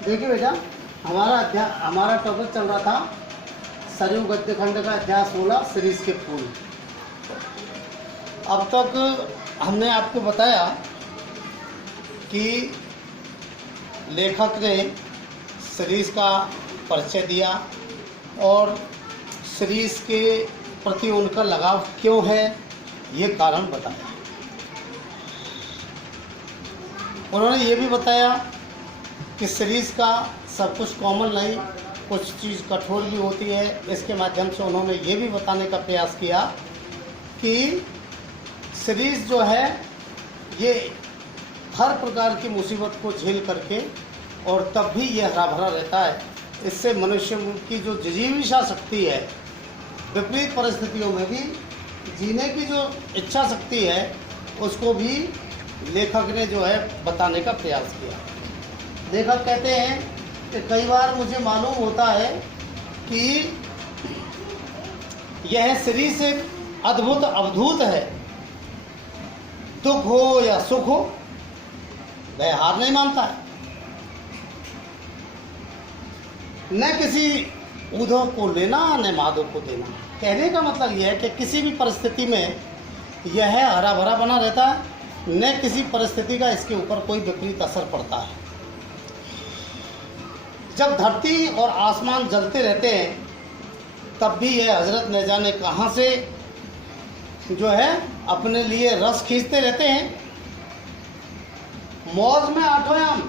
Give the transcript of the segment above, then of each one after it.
देखिए बेटा, हमारा टॉपिक चल रहा था सरयू गद्य खंड का अध्याय 16 शिरीष के फूल। अब तक हमने आपको बताया कि लेखक ने शिरीष का परिचय दिया और शिरीष के प्रति उनका लगाव क्यों है ये कारण बताया। उन्होंने ये भी बताया कि शिरीष का सब कुछ कॉमन नहीं, कुछ चीज़ कठोर भी होती है। इसके माध्यम से उन्होंने ये भी बताने का प्रयास किया कि शिरीष जो है ये हर प्रकार की मुसीबत को झेल करके और तब भी ये हरा भरा रहता है। इससे मनुष्य की जो जिजीविषा शक्ति है, विपरीत परिस्थितियों में भी जीने की जो इच्छा शक्ति है, उसको भी लेखक ने जो है बताने का प्रयास किया। लेखक कहते हैं कि कई बार मुझे मालूम होता है कि यह शिरीष एक अद्भुत अवधूत है। दुख हो या सुख हो, वह हार नहीं मानता है। न किसी उधो को लेना न माधो को देना। कहने का मतलब यह है कि किसी भी परिस्थिति में यह हरा भरा बना रहता है, न किसी परिस्थिति का इसके ऊपर कोई विपरीत असर पड़ता है। जब धरती और आसमान जलते रहते हैं तब भी यह हजरत न जाने कहाँ से जो है अपने लिए रस खींचते रहते हैं। मौज में आठों याम,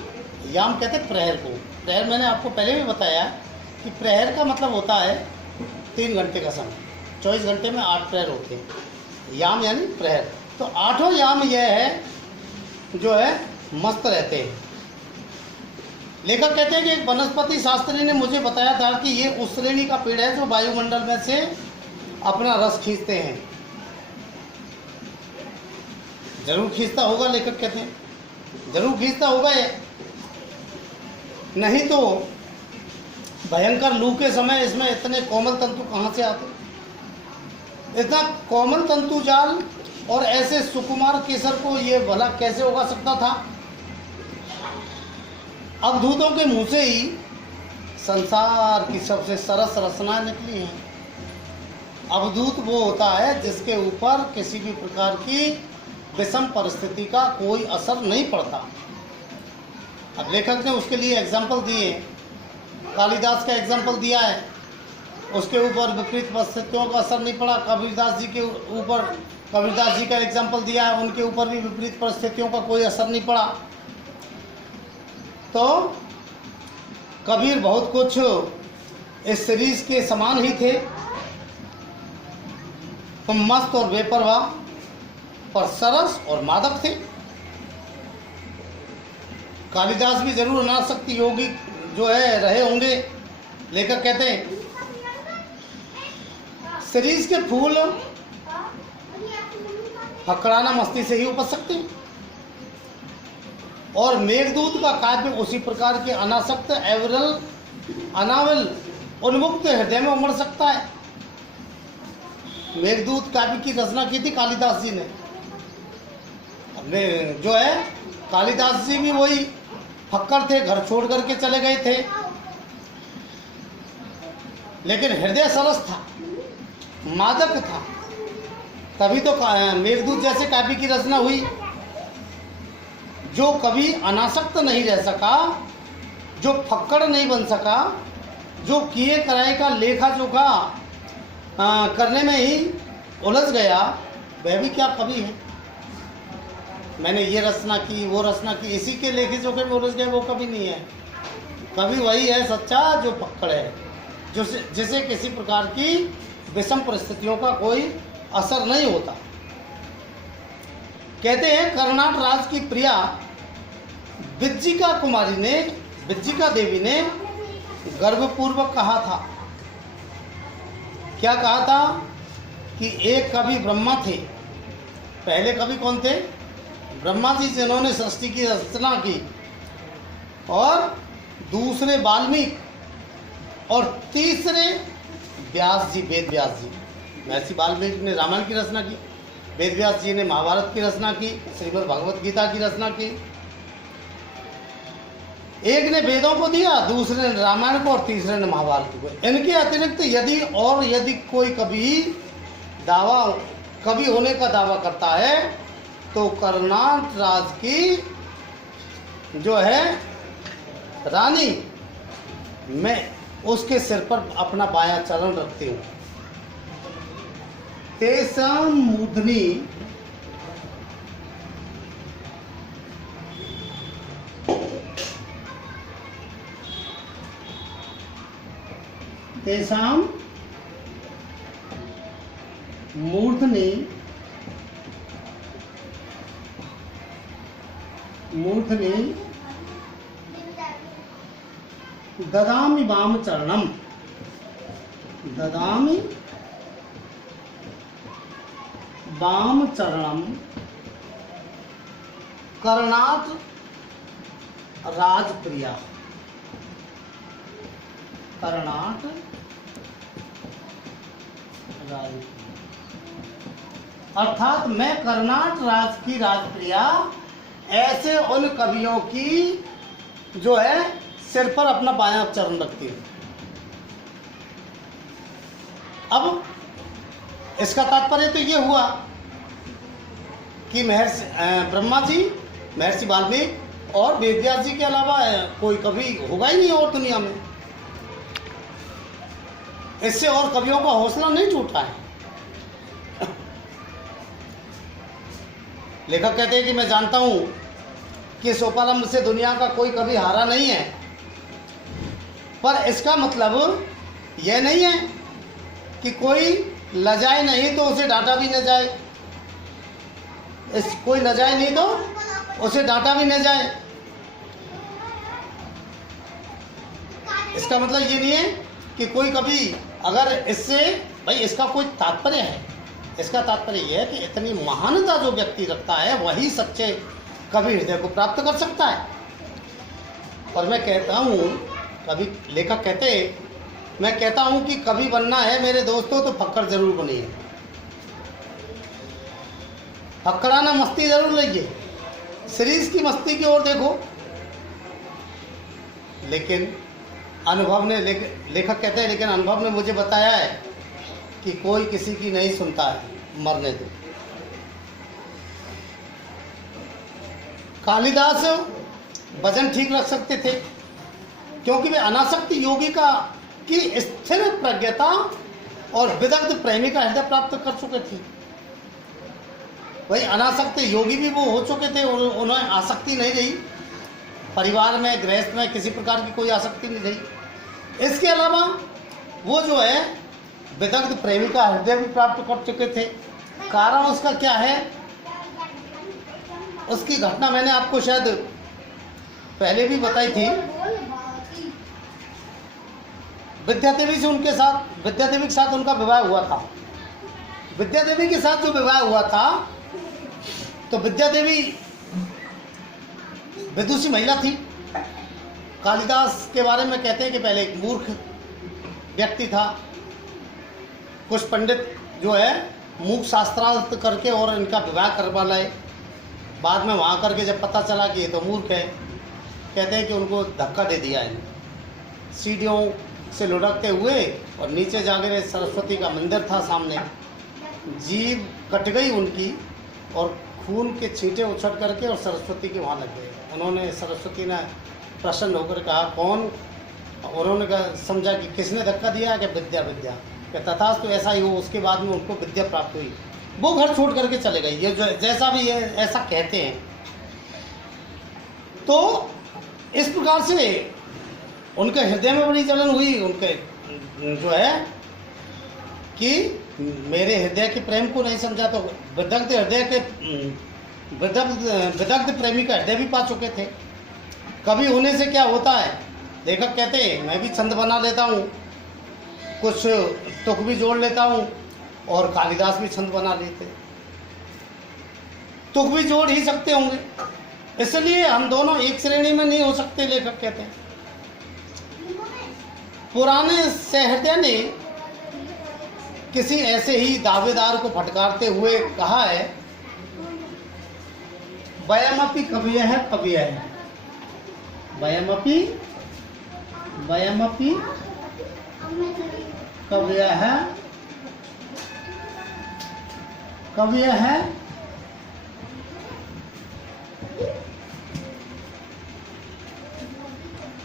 याम कहते हैं प्रहर को। प्रहर मैंने आपको पहले भी बताया कि प्रहर का मतलब होता है 3 घंटे का समय। 24 घंटे में 8 प्रहर होते हैं। याम यानी प्रहर। तो आठों याम यह है जो है मस्त रहते हैं। लेखक कहते हैं कि एक वनस्पति शास्त्री ने मुझे बताया था कि ये उस श्रेणी का पेड़ है जो वायुमंडल में से अपना रस खींचते हैं। जरूर खींचता होगा, लेखक कहते हैं जरूर खींचता होगा ये, नहीं तो भयंकर लू के समय इसमें इतने कोमल तंतु कहाँ से आते। इतना कोमल तंतु जाल और ऐसे सुकुमार केसर को ये भला कैसे उगा सकता था। अवधूतों के मुंह से ही संसार की सबसे सरस रचनाएं निकली हैं। अवधूत वो होता है जिसके ऊपर किसी भी प्रकार की विषम परिस्थिति का कोई असर नहीं पड़ता। अब लेखक ने उसके लिए एग्जाम्पल दिए। कालिदास का एग्जाम्पल दिया है, उसके ऊपर विपरीत परिस्थितियों का असर नहीं पड़ा। कबीरदास जी के ऊपर कबीरदास जी का एग्जाम्पल दिया है, उनके ऊपर भी विपरीत परिस्थितियों का कोई असर नहीं पड़ा। तो कबीर बहुत कुछ इस शिरीष के समान ही थे, तो मस्त और बेपरवाह पर सरस और मादक थे। कालिदास भी जरूर अनासक्ति योगी जो है रहे होंगे। लेखक कहते हैं शिरीष के फूल फकड़ाना मस्ती से ही उपज सकते हैं और मेघदूत का काव्य उसी प्रकार के अनासक्त अनावल उन्मुक्त हृदय में उमड़ सकता है। मेघदूत काव्य की रचना की थी कालिदास जी ने। जो है कालिदास जी भी वही फक्कड़ थे, घर छोड़ करके चले गए थे, लेकिन हृदय सरस था, मादक था, तभी तो मेघदूत जैसे काव्य की रचना हुई। जो कभी अनासक्त नहीं रह सका, जो फक्कड़ नहीं बन सका, जो किए कराए का लेखा जोखा करने में ही उलझ गया, वह भी क्या कवि है। मैंने ये रचना की, वो रचना की, इसी के लेखे जोखे में उलझ गए, वो कवि नहीं है। कवि वही है सच्चा जो फक्कड़ है, जो जिसे किसी प्रकार की विषम परिस्थितियों का कोई असर नहीं होता। कहते हैं कर्नाट राज की प्रिया विज्जिका देवी ने गर्वपूर्वक कहा था। क्या कहा था कि एक कवि ब्रह्मा थे। पहले कवि कौन थे? ब्रह्मा जी, जिन्होंने सृष्टि की रचना की, और दूसरे वाल्मीकि, और तीसरे व्यास जी, वेद व्यास जी। महर्षि वाल्मीकि ने रामायण की रचना की, वेद व्यास जी ने महाभारत की रचना की, श्रीमद् भगवत गीता की रचना की। एक ने वेदों को दिया, दूसरे ने रामायण को और तीसरे ने महाभारत को। इनके अतिरिक्त यदि कोई कवि होने का दावा करता है तो कर्नाट राज की जो है रानी, मैं उसके सिर पर अपना बायां चरण रखती हूँ। तेसाम मूर्धनि तेसाम मूर्धनि ददामि वाम चरणम, ददामि वाम चरणम कर्णाट राजप्रिया, कर्णाट राजप्रिया, अर्थात मैं कर्णाट राज की राजप्रिया ऐसे उन कवियों की जो है सिर पर अपना बायां चरण रखती हूँ। अब इसका तात्पर्य तो ये हुआ कि महर्षि ब्रह्मा जी, महर्षि वाल्मीकि और वेदव्यास जी के अलावा कोई कवि होगा ही नहीं और दुनिया में। इससे और कवियों का हौसला नहीं टूटा है। लेखक कहते हैं कि मैं जानता हूं कि इस उपलब्ध से दुनिया का कोई कवि हारा नहीं है, पर इसका मतलब यह नहीं है कि कोई लजाए नहीं तो उसे डांटा भी न जाए, कोई लजाए नहीं तो उसे डांटा भी न जाए। इसका मतलब ये नहीं है कि कोई कभी अगर इससे भाई इसका कोई तात्पर्य है, इसका तात्पर्य यह है कि इतनी महानता जो व्यक्ति रखता है वही सच्चे कवि हृदय को प्राप्त कर सकता है। और मैं कहता हूँ, कभी लेखक कहते, मैं कहता हूँ कि कवि बनना है मेरे दोस्तों तो फक्कड़ जरूर बनिए, फक्कड़ाना मस्ती जरूर लीजिए, सीरीज की मस्ती की ओर देखो। लेकिन अनुभव ने, लेखक कहते हैं, लेकिन अनुभव ने मुझे बताया है कि कोई किसी की नहीं सुनता है, मरने दो। कालिदास वजन ठीक रख सकते थे क्योंकि वे अनासक्त योगी की स्थिर प्रज्ञता और विदग्ध प्रेमी का हृदय प्राप्त कर चुके थे। वही अनासक्त योगी भी वो हो चुके थे, उन्हें आसक्ति नहीं रही, परिवार में गृहस्थ में किसी प्रकार की कोई आसक्ति नहीं रही। इसके अलावा वो जो है विदग्ध प्रेमी का हृदय भी प्राप्त कर चुके थे। कारण उसका क्या है, उसकी घटना मैंने आपको शायद पहले भी बताई थी। विद्या देवी के साथ उनका विवाह हुआ था। विद्या देवी के साथ जो विवाह हुआ था तो विद्या देवी विदुषी महिला थी। कालिदास के बारे में कहते हैं कि पहले एक मूर्ख व्यक्ति था। कुछ पंडित जो है मूक शास्त्रार्थ करके और इनका विवाह करवा लाए। बाद में वहाँ करके जब पता चला कि ये तो मूर्ख है, कहते हैं कि उनको धक्का दे दिया है, सीढ़ियों से लुढ़कते हुए और नीचे जाकर सरस्वती का मंदिर था सामने, जीभ कट गई उनकी और खून के छींटे उछट करके और सरस्वती के वहाँ लग गए। उन्होंने, सरस्वती ने प्रसन्न होकर कहा कौन, उन्होंने कहा समझा कि किसने धक्का दिया, कि विद्या विद्या, कि तथास्तु ऐसा ही हो। उसके बाद में उनको विद्या प्राप्त हुई, वो घर छोड़ करके चले गए। ये जो जैसा भी है ऐसा कहते हैं। तो इस प्रकार से उनके हृदय में बड़ी जलन हुई, उनके जो है कि मेरे हृदय के प्रेम को नहीं समझा, तो विदग्ध हृदय के विदग्ध प्रेमी का हृदय भी पा चुके थे। कवि होने से क्या होता है, लेखक कहते हैं मैं भी छंद बना लेता हूँ, कुछ तुक भी जोड़ लेता हूँ, और कालिदास भी छंद बना लेते, तुक भी जोड़ ही सकते होंगे, इसलिए हम दोनों एक श्रेणी में नहीं हो सकते। लेखक कहते हैं पुराने सहृदय ने किसी ऐसे ही दावेदार को फटकारते हुए कहा है, वयमपि कवयः कवयः, वयमपि वयमपि कवयः कवयः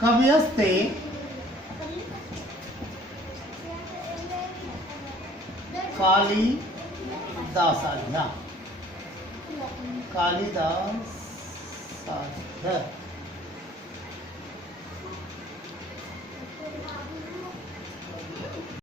कवयस्ते कालिदासाभ्यां कालिदासाभ्यां